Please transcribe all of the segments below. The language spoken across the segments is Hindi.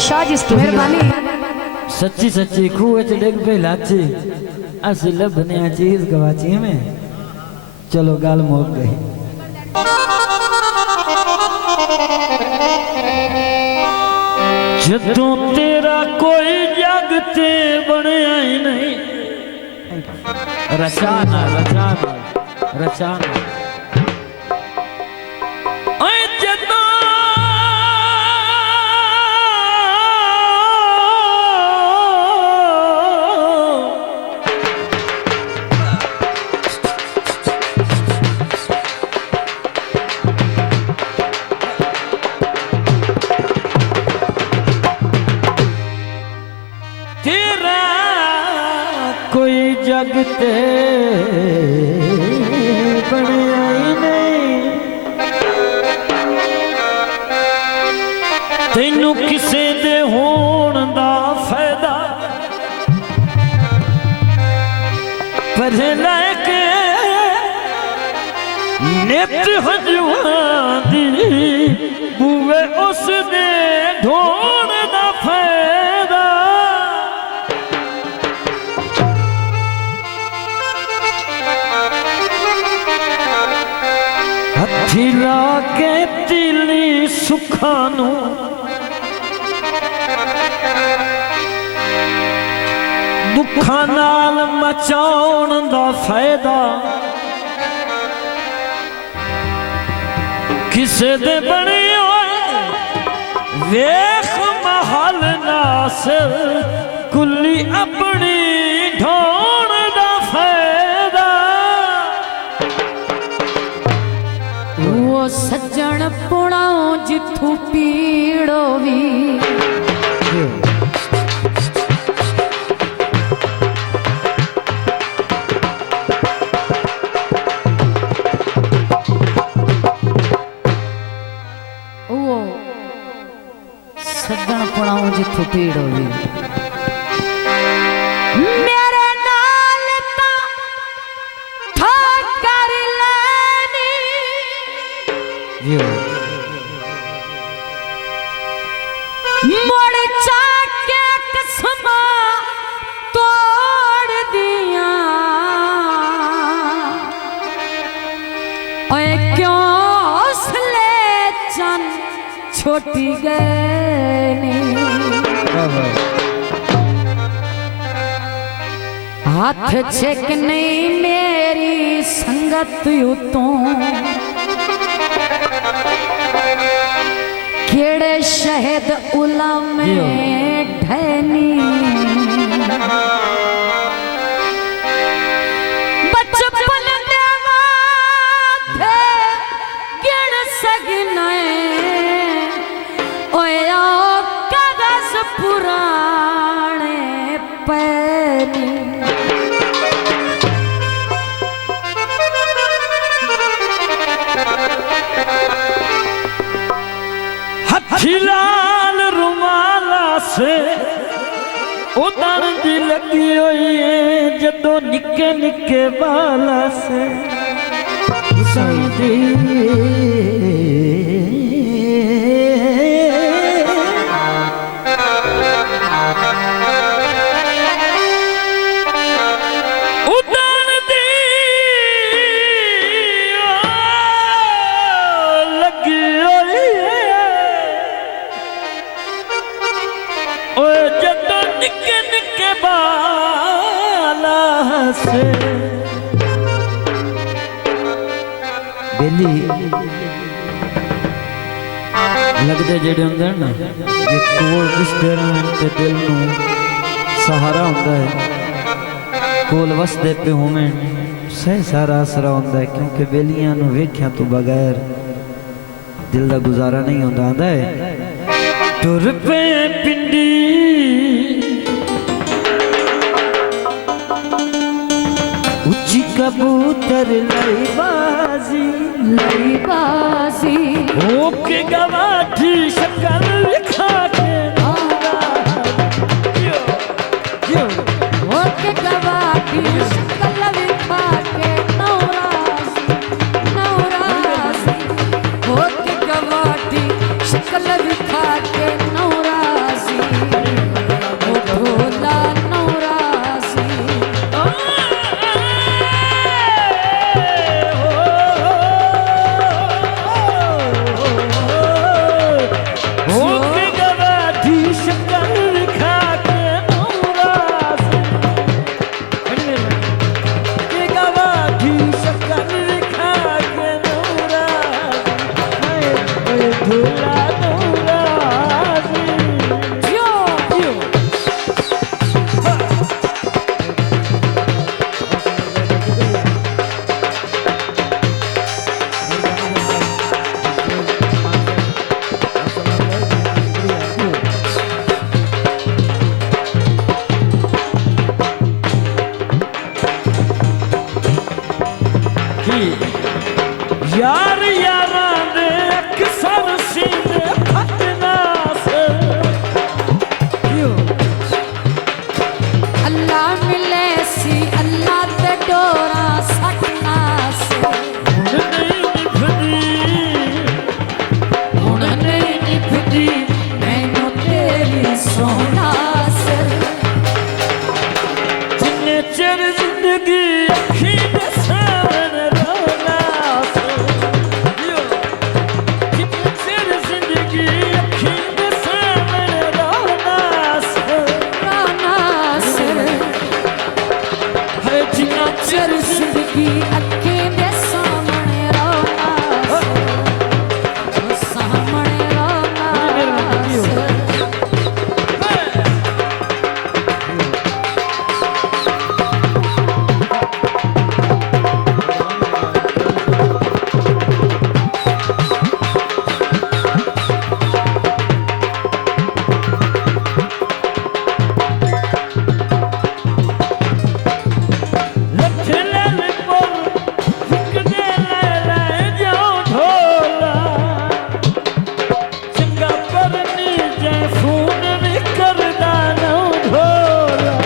शाह जी मेहरबानी। सच्ची सच्ची खूह च डिग पे लाची असि लभने चीज गवाची में। चलो गल मुक गई। जदों तेरा कोई जगते बनया ही नहीं। रचाना रचाना रचाना जगते बनया ही नहीं। तैनू किसे दे होण दा फायदा पर लैके नित हजूआं दी बूवे उस दे ढोण दा फायदा। हिला के तिली सुखानू दुखा नाल मचाउण दा फायदा किसे दे बने होए वेख महल नासिर कुल्ली अपनी ढोण दा फायदा। वो सज्जन पुणाओ जिथू पीड़ो भी सज्जन पुणाओ जिथू पीड़ो भी मेरे नाल ता ठोकर लेनी मोड़ चाके कसमा तोड़ दिया। ओए क्यों हौसले चन छोटी गए हाथ छेक नहीं मेरी संगत उतों केड़े शहद उलमे ढैनी बचपन देवा थे गिण सगने ओया कागज पुराने पैनी लाल रुमाला से उदन दी लगी हुई है जदों निके निके बाला से दी बेली लगते जेडे होंगे ना ये कोल रिश्तेदारां ते दिल नूं सहारा होंदा है कोल वसदे पे होवे सही सारा आसरा होंदा है क्योंकि बेलियां नूं वेख्या तो बगैर दिल दा गुजारा नहीं होंदा। आंदा है टुर पे पिंडी उच्ची कबूतर लाई बाजी होके गवाठी शक्ल लिखा के होके गवाठी शक्ल लिखा के नौरासी होके गवाठी शक्ल लिखा के नौरासी फोन भी करदा ना ढोला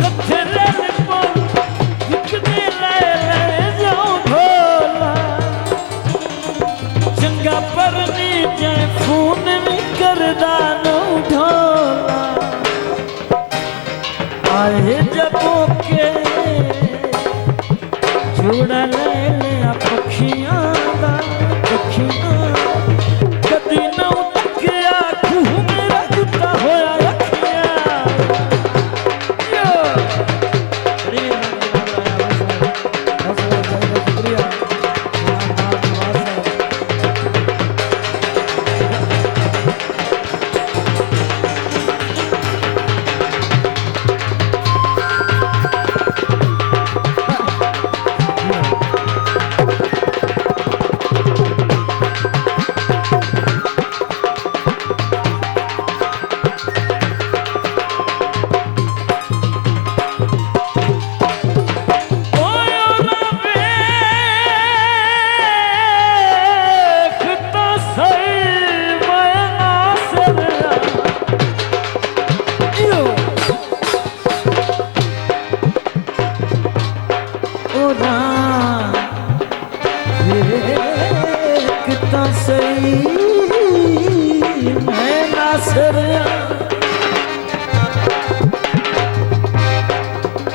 लखे ले पर जितने ले जाऊं ढोला चंगा पर नहीं जाए फोन भी करदा ना ढोला आए जब के जोड़ा ले लिया पखियां दा पखियां कदी ना उतकिया खूह मेरा गुत्ता होया अखियां यो शुक्रिया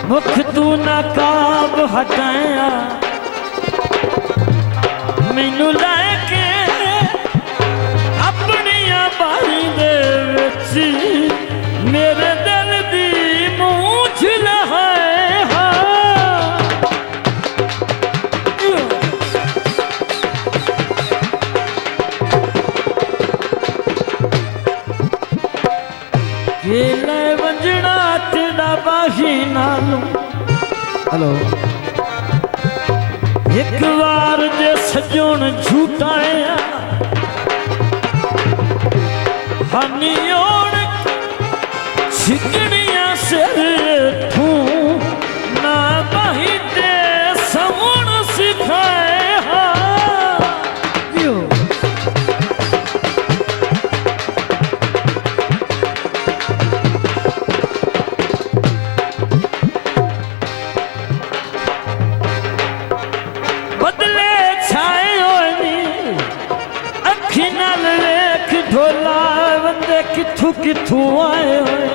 मुख तू नकाब हटाया मैनू लैके अपनिया बारी दे विच मेरे दिल दी मूंछ लहाए केले वंजना तेरा बाही नालू हेलो एक बार जे सजोन झूठाया हानी ओण छिकड़ियां सिर थू ना बाही दे सवण सिखाए यो ढोला बंदे किथू किथू आए हुए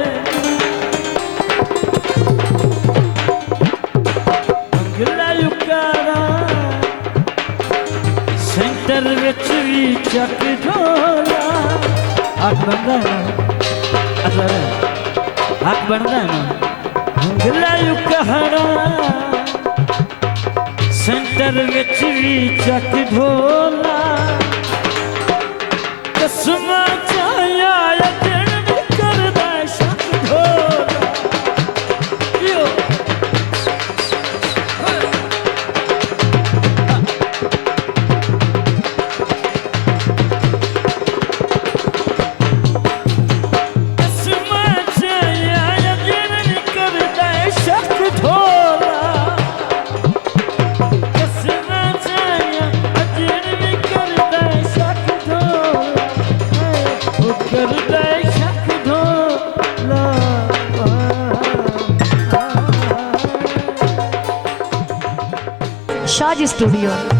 मंगला उकारा सेंटर विच भी चक ढोला हक बनदा है हक बनदा है मंगला उकारा सेंटर विच भी चक ढोला कसमा चाया दिन भी करदा शक ढोला यो कसमा चाया दिन भी करदा शक ढोला कसमा चाया दिन भी करदा शक ढोला Shah Jee Studio